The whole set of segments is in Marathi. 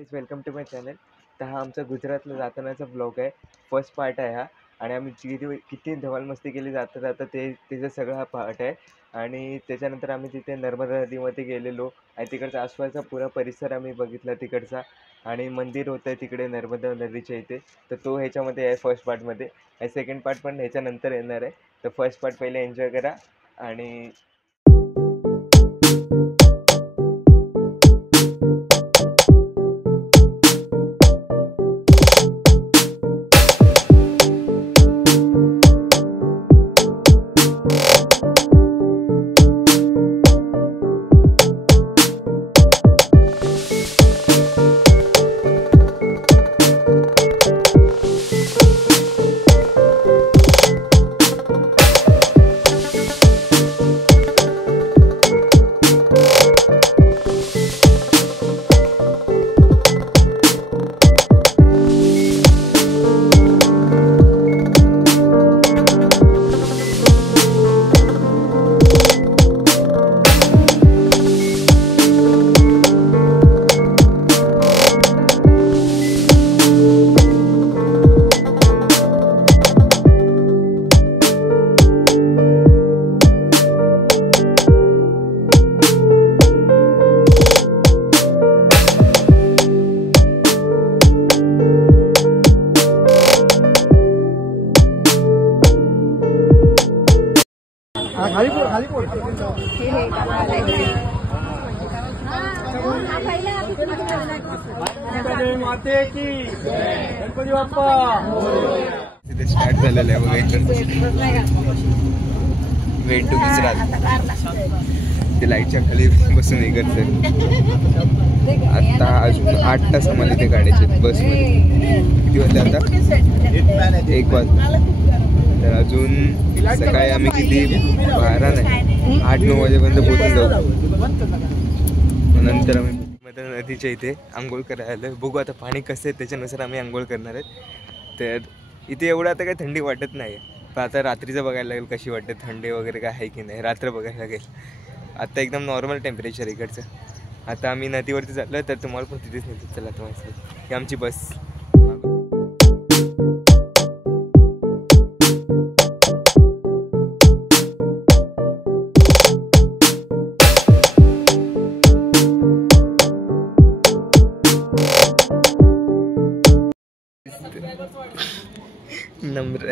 Guys welcome to my channel. तर हा आमचा गुजरातला जातानाचा ब्लॉग आहे. फर्स्ट पार्ट आहे हा. आणि आम्ही किती धमाल मस्ती केली जाता जाता त्याचा सगळा हा पार्ट आहे. आणि त्याच्यानंतर आम्ही तिथे नर्मदा नदीमध्ये गेलेलो आणि तिकडचा आसपासचा पुरा परिसर आम्ही बघितला तिकडचा. आणि मंदिर होतं तिकडे नर्मदा नदीच्या इथे. तर तो ह्याच्यामध्ये आहे फर्स्ट पार्टमध्ये. आणि सेकंड पार्ट पण ह्याच्यानंतर येणार आहे. तर फर्स्ट पार्ट पहिले एन्जॉय करा. आणि गणपती बाप्पा तिथे स्टार्ट झालेलं आहे बघा. इथं वेट टू गुजरात ते लाईटच्या खाली बसून हे करते. आता अजून 8 तास आम्हाला ते काढायचे बसमध्ये. किती वाजले आता? 1 वाजता. तर अजून सकाळी आम्ही किती 12 नाही 8-9 वाजेपर्यंत पोहोचून जाऊ. नंतर आम्ही नदीच्या इथे आंघोळ करायला आलो. बघू आता पाणी कसं आहे त्याच्यानुसार आम्ही आंघोळ करणार आहेत. तर इथे एवढं आता काही थंडी वाटत नाही आहे. पण आता रात्रीचं बघायला लागेल कशी वाटते, थंडी वगैरे काय आहे की नाही. रात्र बघायला लागेल. आता एकदम नॉर्मल टेम्परेचर इकडचं. आता आम्ही नदीवरती चाललो तर तुम्हाला पण तिथेच नेतो. चला तुम्हाला ही आमची बस.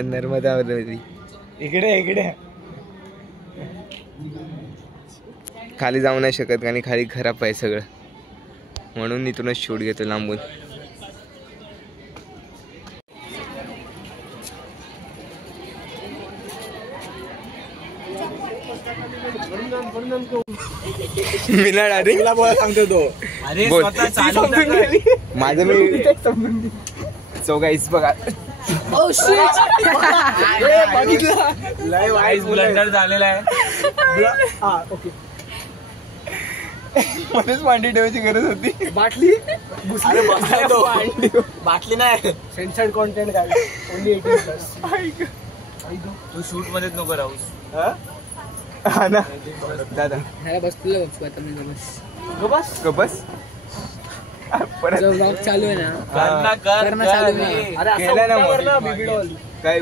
नर्मदा नदी इकडे खाली जाऊ नाही शकत आणि खाली खराब आहे सगळं, म्हणून इथूनच शूट घेतो लांबून. मिनाड अरे सांगतो तो माझं मी सो गाईस बघा. Oh shit live ice blunder झालेला आहे. हां ओके. मध्येच मांडी ठेवायची गरज होती. बाटली बाटली नाही. सेन्सर्ड कंटेंट काय ओन्ली 18+. तू शूट मध्येच नको राहूस. हा ना दादा बस तुला बस बस परत चालू आहे ना. काय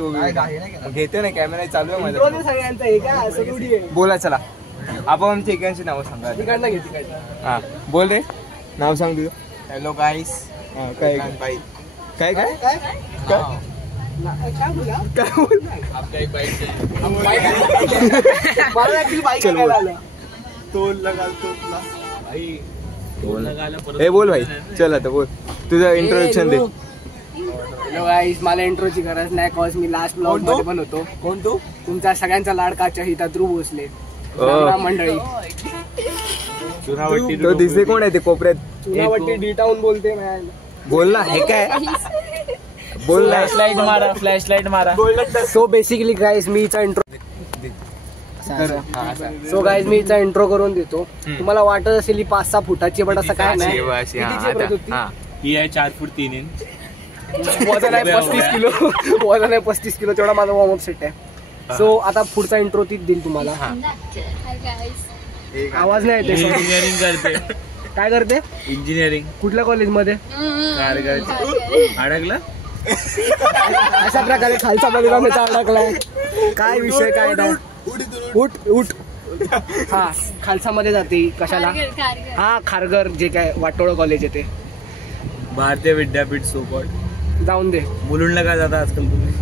घेतो ना कॅमेरा चालू आहे माझा. बोला चला आपण आमच्या एकांची नावं सांगा. तिकडनं घे तिकडनं. हा बोल रे नाव सांग तुझं. हॅलो गाईस. काय काय काय काय बोल भाई. चल आता बोल तुझं इंट्रोडक्शन दे. हॅलो गाईस, मला इंट्रोची गरज नाही कॉज मी लास्ट ब्लॉग मध्ये पण होतो. कोण तू? तुमचा सगळ्यांचा लाडका चहिताद्रू भोसले मंडळी. तो दिसे कोण आहे ते कोपऱ्यात? चुनावटी डी टाउन बोलते. बोल ना हे काय बोल ना. फ्लॅशलाइट मारा. सो बेसिकली गाईस मी हिचा इंट्रो मी इंट्रो करून देतो. तुम्हाला वाटत असेल 5-6 फुटाची, बट असं काय नाही. ही आहे 4 फूट 3 इंच. वजन आहे 35 किलो तेवढा माझा वॉर्मअप सेट आहे. सो आता पुढचा इंट्रो तीच देईल तुम्हाला. आवाज नाही येते. इंजिनिअरिंग करते. काय करते? इंजिनिअरिंग. कुठल्या कॉलेजमध्ये? अडकला. अशा प्रकारे खालचा बलिरामाचा अडकलाय. काय विषय काय नाही. उठ उठ. हा खालसा मध्ये जाते कशाला? हा खारघर जे काय वाटोळ कॉलेज आहे ते. भारतीय विद्यापीठ सोपट. जाऊन दे. मुलुंडला काय जाता आजकाल तुम्ही?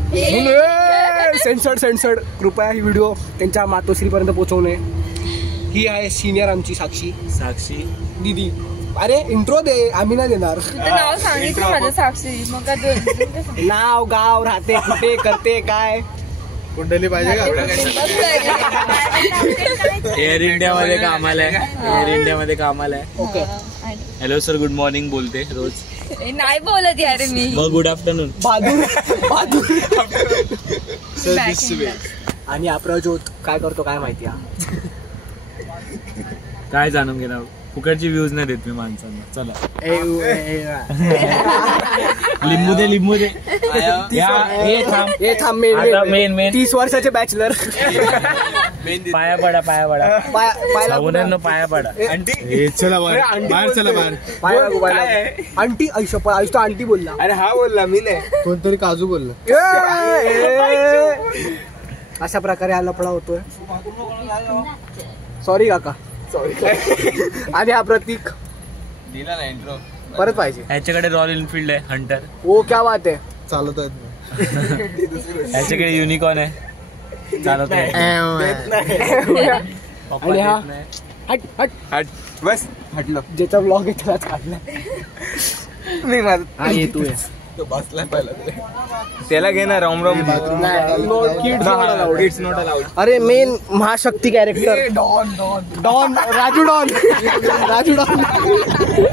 सेन्सर्ड कृपया ही व्हिडिओ त्यांच्या मातोश्रीपर्यंत पोहोचवणे. ही आहे सिनियर आमची साक्षी दीदी. अरे इंट्रो दे, आम्ही नाही देणार. नाव सांगितलं माझं साक्षी. मग नाव गाव राहते कुठे करते काय कुंडली पाहिजे का? एअर इंडिया मध्ये कामाला आहे. Okay. Hello sir, good morning बोलते रोज. नाही बोलत यार मी. मग गुड आफ्टरनून. बहादूर. Backing. आणि अप्रज्योत काय करतो काय माहिती. काय जाणून घेणार? फुकटची व्ह्यूज नाही देत मी माणसांना. चला लिंबू दे. मेन 30 वर्षाचे बॅचलर. पाया पडा पाया पडा. चला बाहेर. आंटी आयुष तो आंटी बोलला. अरे हा बोलला, मी नाही. कोणतरी काजू बोलला. अशा प्रकारे हा लफडा होतोय. सॉरी काका. आणि हा प्रतीक दिला ना इंट्रो. परत पाहिजे. ह्याच्याकडे रॉयल एनफिल्ड आहे हंटर. ओ क्या बात आहे. चालत आहेत. ह्याच्याकडे युनिकॉर्न आहे. चालत आहे. आणि हा हट बस हटलो. ज्याचा ब्लॉग आहे त्यालाच काढला. मी माझं हा ये तू आहे. तो बसला पहिला त्याला घे ना. Ram kids not allowed. अरे मेन महाशक्ती कॅरेक्टर डॉन राजू डॉन.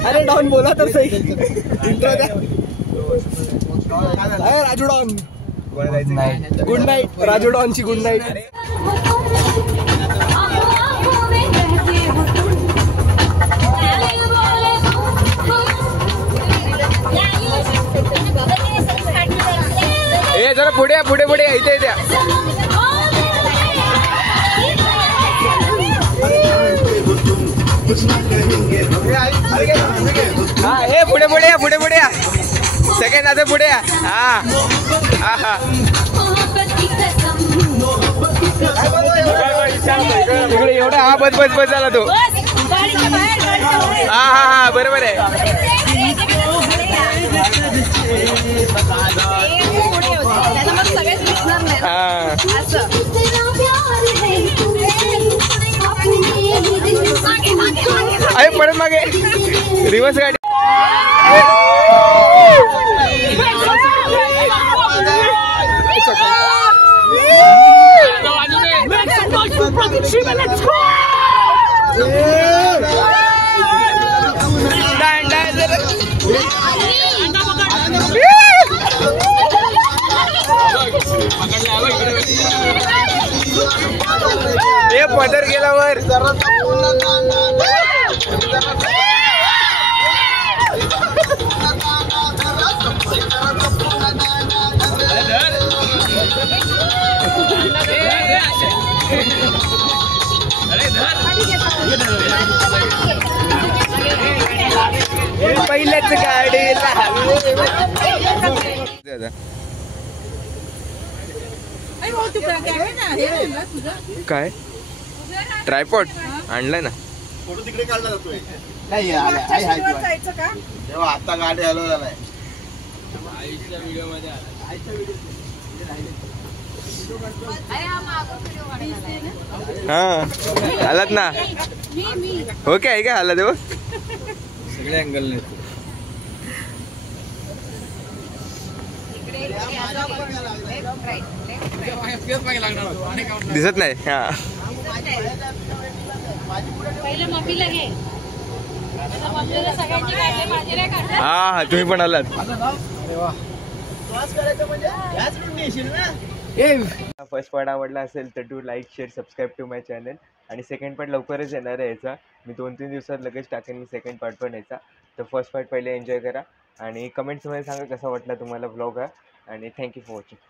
अरे डॉन बोला तर सही. इंट्रो द्या. Raju don. Good night. Raju डॉनची गुड नाईट. जरा पुढे इथे द्या. हा हे पुढे या. सेकंड आता पुढे या. हा इकडे एवढा. हा बस झाला तो. हा बरोबर आहे. अरे परत मागे रिवर्स गाडी. हे पदर गेला वर. पहिल्याच गाडीला काय ट्रायपॉड आणलाय ना. फोटो तिकडे काढला जातोय. नाही आता गाडी हलव झालाय. हा आलात ना. हो काय का आला देव. सगळे अँगल नाही. दिसत नाही. हा हा तुम्ही पण आलात. फर्स्ट पार्ट आवडला असेल तर do like share subscribe to my channel. आणि सेकंड पार्ट लवकरच येणार आहे याचा. मी 2-3 दिवसात लगेच टाकेन सेकंड पार्ट पण याचा. तर फर्स्ट पार्ट पहिले एन्जॉय करा आणि कमेंट्समध्ये सांगा कसा वाटला तुम्हाला व्लॉग हा. आणि थँक्यू फॉर वॉचिंग.